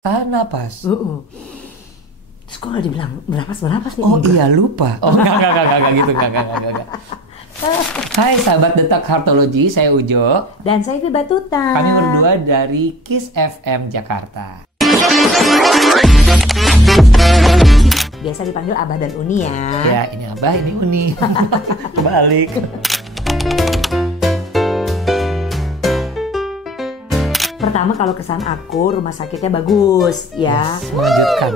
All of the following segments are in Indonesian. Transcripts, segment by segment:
Tahan napas. Terus kok nggak dibilang berapas nih? Oh iya lupa. Oh enggak gitu enggak. Hai sahabat Detak Heartology, saya Ujo. Dan saya Ivi Batuta. Kami berdua dari Kiss FM Jakarta. Biasa dipanggil Abah dan Uni ya. Ya ini Abah, ini Uni. Balik. Pertama kalau kesan aku rumah sakitnya bagus ya. Yes,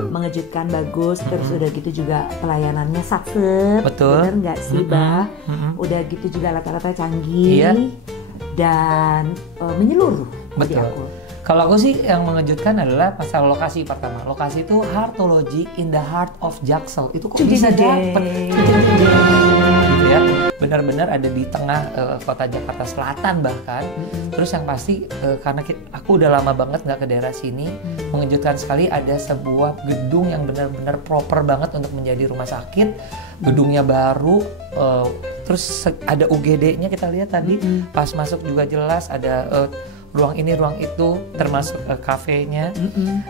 mengejutkan bagus. Terus udah gitu juga pelayanannya satset. Betul. Bener nggak sih Bah? Udah gitu juga rata-rata canggih. Iya. Dan menyeluruh. Betul. Aku. Kalau aku sih yang mengejutkan adalah masalah lokasi pertama. Lokasi itu Heartology in the heart of Jaksel. Itu kok bisa dapet? Gitu ya. Benar-benar ada di tengah kota Jakarta Selatan bahkan. Terus yang pasti karena aku udah lama banget nggak ke daerah sini, mengejutkan sekali ada sebuah gedung yang benar-benar proper banget untuk menjadi rumah sakit. Gedungnya baru, terus ada UGD-nya kita lihat tadi. Pas masuk juga jelas ada ruang ini, ruang itu, termasuk kafenya.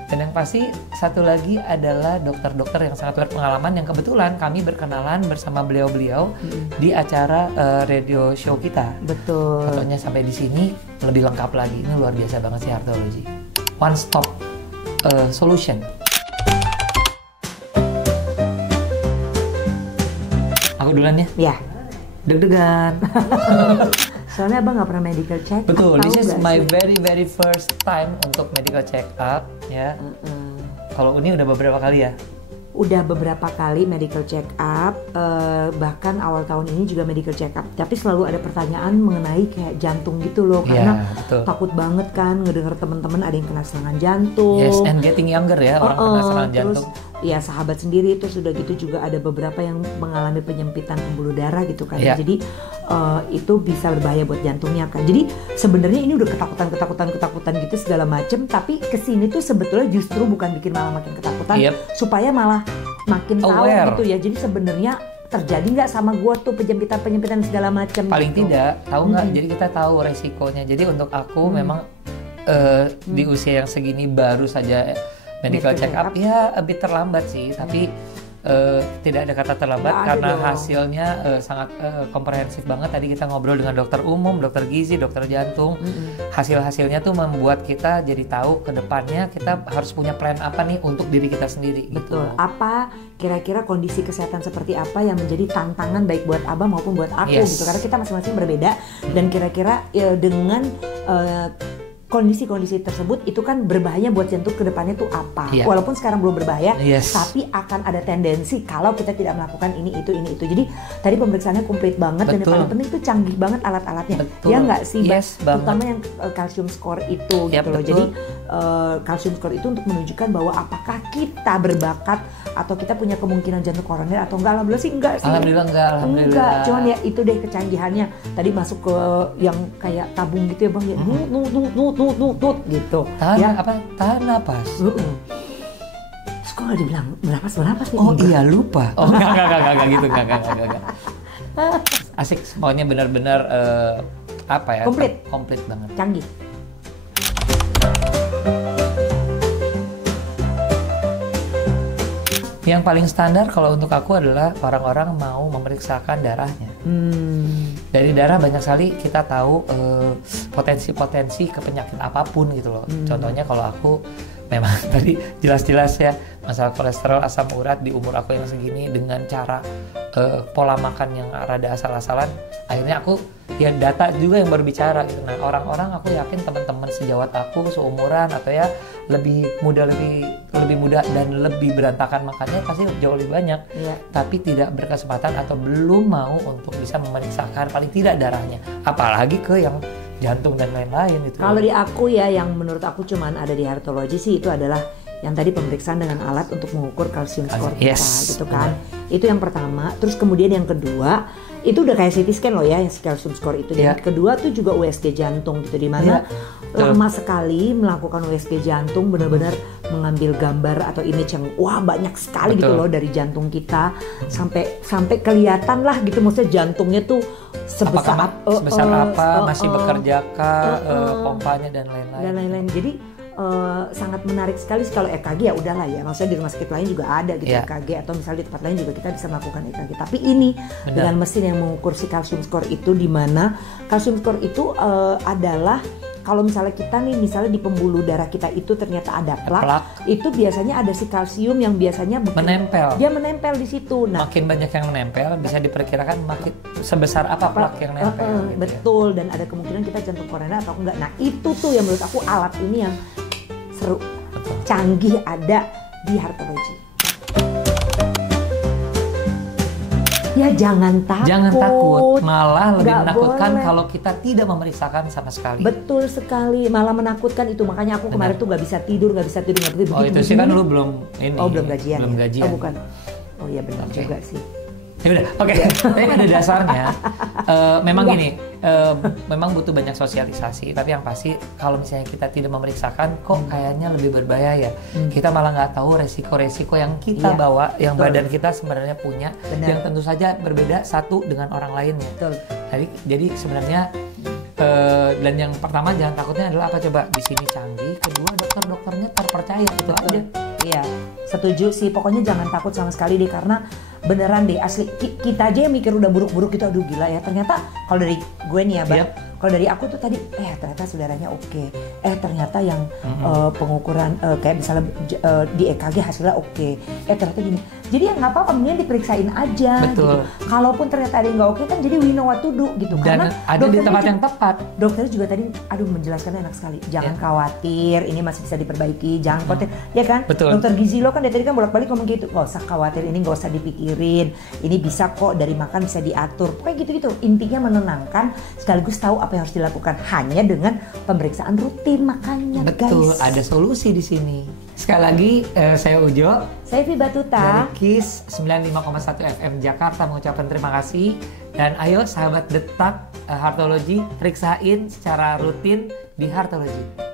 Dan yang pasti satu lagi adalah dokter-dokter yang sangat berpengalaman yang kebetulan kami berkenalan bersama beliau-beliau di acara radio show kita. Betul. Fotonya sampai di sini lebih lengkap lagi. Ini luar biasa banget sih Heartology. One stop solution. Aku duluan ya? Ya. Deg-degan. Soalnya abang nggak pernah medical check up. Betul, this is my very first time untuk medical check up ya. Kalau Uni udah beberapa kali ya? Udah beberapa kali medical check up, bahkan awal tahun ini juga medical check up. Tapi selalu ada pertanyaan mengenai kayak jantung gitu loh, karena takut banget kan ngedenger teman-teman ada yang kena serangan jantung. Yes, and getting younger ya orang kena serangan jantung. Ya sahabat sendiri itu sudah gitu juga ada beberapa yang mengalami penyempitan pembuluh darah gitu kan. Jadi itu bisa berbahaya buat jantungnya kan. Jadi sebenarnya ini udah ketakutan gitu segala macem. Tapi kesini tuh sebetulnya justru bukan bikin malah makin ketakutan, supaya malah makin tahu gitu ya. Jadi sebenarnya terjadi nggak sama gue tuh penyempitan segala macam. Paling gitu. tidak tahu nggak. Jadi kita tahu resikonya. Jadi untuk aku memang di usia yang segini baru saja medical check up ya a bit terlambat sih, tapi tidak ada kata terlambat karena hasilnya sangat komprehensif banget. Tadi kita ngobrol dengan dokter umum, dokter gizi, dokter jantung. Hasil-hasilnya tuh membuat kita jadi tahu ke depannya kita harus punya plan apa nih untuk diri kita sendiri. Betul. Gitu. Apa kira-kira kondisi kesehatan seperti apa yang menjadi tantangan baik buat Abah maupun buat aku gitu. Karena kita masing-masing berbeda dan kira-kira dengan kondisi-kondisi tersebut itu kan berbahaya buat jantung ke depannya tuh apa. Walaupun sekarang belum berbahaya, tapi akan ada tendensi kalau kita tidak melakukan ini itu. Jadi tadi pemeriksaannya komplit banget. Dan yang paling penting itu canggih banget alat-alatnya. Ya nggak sih, terutama yang calcium score itu gitu loh. Jadi calcium score itu untuk menunjukkan bahwa apakah kita berbakat atau kita punya kemungkinan jantung koroner atau enggak. Alhamdulillah sih enggak sih. Alhamdulillah. Cuman ya itu deh kecanggihannya. Tadi masuk ke yang kayak tabung gitu ya Bang, ya nut gitu. Tahan napas. Terus kok nggak dibilang berapas nih? Oh iya lupa. Oh enggak gitu enggak. Asik, pokoknya benar-benar komplit banget. Canggih. Yang paling standar kalau untuk aku adalah orang-orang mau memeriksakan darahnya. Dari darah banyak sekali kita tahu potensi-potensi ke penyakit apapun gitu loh. Contohnya kalau aku memang tadi jelas-jelas ya masalah kolesterol, asam urat di umur aku yang segini dengan cara pola makan yang rada asal-asalan, akhirnya aku ya data juga yang berbicara gitu. Nah orang-orang aku yakin teman-teman sejawat aku seumuran atau ya lebih muda dan lebih berantakan makannya pasti jauh lebih banyak, tapi tidak berkesempatan atau belum mau untuk bisa memeriksakan paling tidak darahnya, apalagi ke yang jantung dan lain-lain itu. Kalau di aku ya yang menurut aku cuman ada di Heartology sih itu adalah yang tadi pemeriksaan dengan alat untuk mengukur kalsium skor kita gitu kan. Itu yang pertama. Terus kemudian yang kedua itu udah kayak CT scan loh ya yang kalsium skor itu. Dan kedua tuh juga USG jantung gitu, di mana lama sekali melakukan USG jantung, benar-benar mengambil gambar atau image yang banyak sekali gitu loh dari jantung kita sampai kelihatan lah gitu, maksudnya jantungnya tuh sebesar apa, masih bekerja kah, pompanya dan lain-lain. Jadi sangat menarik sekali kalau EKG ya udahlah ya, maksudnya di rumah sakit lain juga ada gitu EKG, atau misalnya di tempat lain juga kita bisa melakukan EKG. Tapi ini dengan mesin yang mengukur si kalsium score itu, di mana kalsium score itu adalah kalau misalnya kita nih, misalnya di pembuluh darah kita itu ternyata ada plak, itu biasanya ada si kalsium yang biasanya menempel. Dia menempel di situ. Nah, makin banyak yang menempel, bisa diperkirakan makin sebesar apa plak yang nempel. Gitu betul, dan ada kemungkinan kita jantung koroner atau enggak. Nah, itu tuh yang menurut aku alat ini yang seru, canggih, ada di Heartology. Ya jangan takut, malah lebih menakutkan kalau kita tidak memeriksakan sama sekali. Betul sekali, malah menakutkan itu. Makanya aku kemarin tuh nggak bisa tidur. Oh itu sih kan lu belum ini. Oh belum gajian. Belum gajian. Oh bukan. Oh iya benar juga sih. Ya udah, oke. Tapi pada dasarnya memang gini, memang butuh banyak sosialisasi. Tapi yang pasti kalau misalnya kita tidak memeriksakan, kok kayaknya lebih berbahaya ya. Kita malah nggak tahu resiko-resiko yang kita bawa, yang badan kita sebenarnya punya, yang tentu saja berbeda satu dengan orang lainnya. Jadi sebenarnya dan yang pertama jangan takutnya adalah apa coba, di sini canggih, kedua dokter-dokternya terpercaya, itu aja. Iya, setuju sih. Pokoknya jangan takut sama sekali deh, karena beneran deh asli kita aja yang mikir udah buruk-buruk itu, aduh gila ya. Ternyata kalau dari gue nih ya, Bang, kalau dari aku tuh tadi, ternyata saudaranya oke. Ternyata yang pengukuran kayak misalnya di EKG hasilnya oke. Ternyata gini. Jadi ya nggak apa-apa, mending diperiksain aja. Betul. Gitu. Kalaupun ternyata ada yang nggak oke kan, jadi we know what to do gitu. Dan karena ada di tempat yang tepat. Dokternya juga tadi, menjelaskannya enak sekali. Jangan khawatir, ini masih bisa diperbaiki. Jangan khawatir, ya kan? Betul. Dokter gizi lo kan dari tadi kan bolak-balik ngomong gitu. Gak usah khawatir, ini gak usah dipikirin. Ini bisa kok, dari makan bisa diatur. Pokoknya gitu-gitu. Intinya menenangkan, sekaligus tahu apa yang harus dilakukan hanya dengan pemeriksaan rutin. Makanya betul, guys, ada solusi di sini. Sekali lagi saya Ujo, saya Vi Batuta dari KIS 95,1 FM Jakarta mengucapkan terima kasih. Dan ayo sahabat detak Heartology, periksain secara rutin di Heartology.